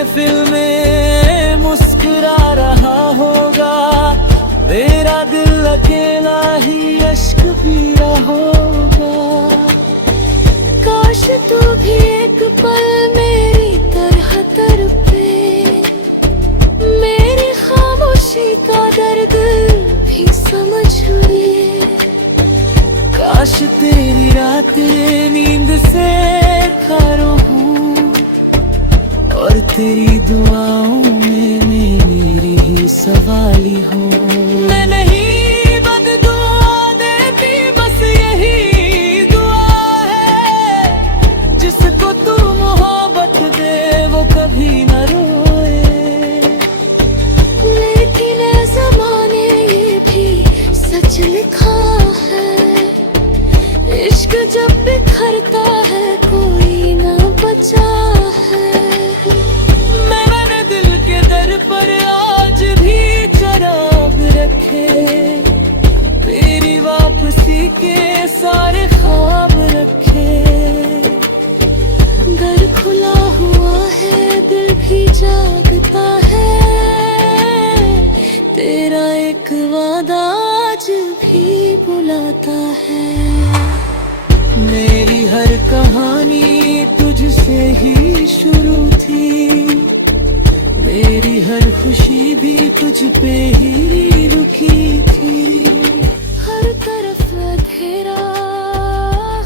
महफिल में मुस्कुरा रहा होगा, मेरा दिल अकेला ही अश्क पी रहा होगा। काश तू भी एक पल मेरी तरह तड़पे, मेरी खामोशी का दर्द भी समझ ले। काश तेरी रातें नींद से खारो हूँ, और तेरी दुआओं में मेरी ही सवाली हो। मैं नहीं बददुआ देती, बस यही दुआ है, जिसको तू मोहब्बत दे वो कभी न रोए। लेकिन ए ज़माने ये भी सच लिखा है, इश्क जब बिखरता है कोई ना बचा है। मैंने दिल के दर पर आज भी चराग रखे, तेरी वापसी के सारे ख्वाब रखे। घर खुला हुआ है दिल भी जागता है, तेरा एक वादा आज भी बुलाता है। मेरी हर कहानी तुझसे ही शुरू थी, मेरी हर खुशी भी तुझ पे ही रुकी थी। हर तरफ अंधेरा,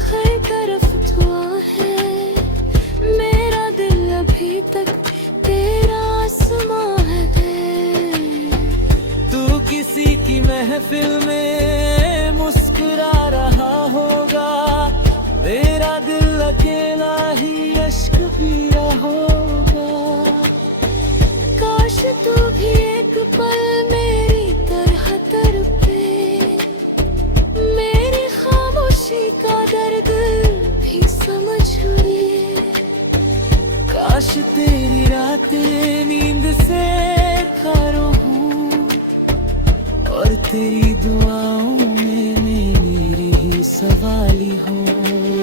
हर तरफ धुआं है, मेरा दिल अभी तक तेरा आसमां है। तू किसी की महफिल में मुस्कुरा रहा होगा, मेरा दिल अकेला ही अश्क पी रहा होगा। काश तू भी एक पल मेरी तरह तड़पे, मेरी खामोशी का दर्द भी समझ ले। काश तेरी रातें नींद से खारो हूँ, और तेरी दुआओं में मेरी ही सवाली हो।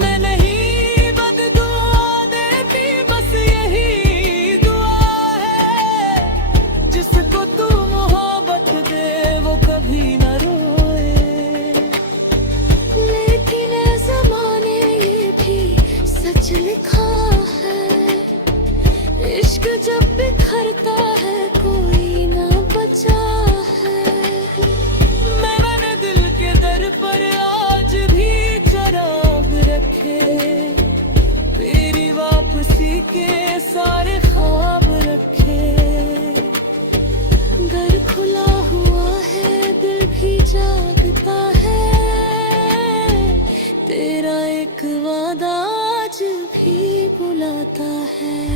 मैं नहीं बददुआ देती, बस यही दुआ है, जिसको तू मोहब्बत दे वो कभी न रोए। लेकिन ए ज़माने ये भी सच लिखा है, इश्क जब बिखरता है कोई ना बचा है। मैंने दिल के दर पर आज भी चराग रखे, तेरी वापसी के सारे ख्वाब रखे। घर खुला हुआ है दिल भी जागता है, तेरा एक वादा आज भी बुलाता है।